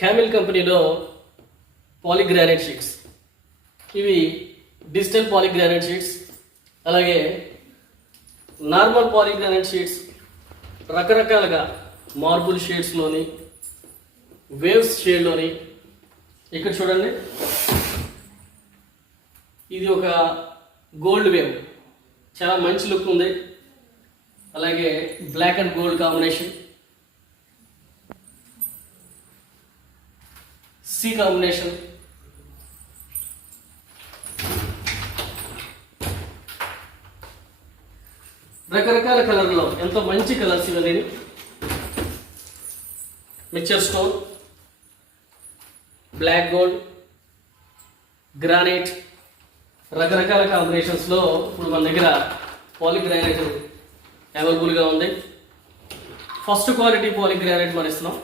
Camel కంపెనీలో polygranite sheets. ఇవి digital polygranite sheets, అలాగే నార్మల్ పాలిగ్రానైట్ షీట్స్ రకరకాలుగా మార్బుల్ షేడ్స్లోని, వేవ్స్ షేడ్లోని. ఇక్కడ చూడండి, ఇది ఒక గోల్డ్ వేవ్, చాలా మంచి లుక్ ఉంది. అలాగే బ్లాక్ అండ్ గోల్డ్ కాంబినేషన్, సి కాంబినేషన్, రకరకాల కలర్లో ఎంతో మంచి కలర్స్ ఇవన్నీ. Mixture stone, black gold, granite, రకరకాల కాంబినేషన్స్లో ఇప్పుడు మన దగ్గర పాలిగ్రానైట్ అవైలబుల్గా ఉంది. ఫస్ట్ క్వాలిటీ పాలిగ్రానైట్ మనం ఇస్తున్నాం.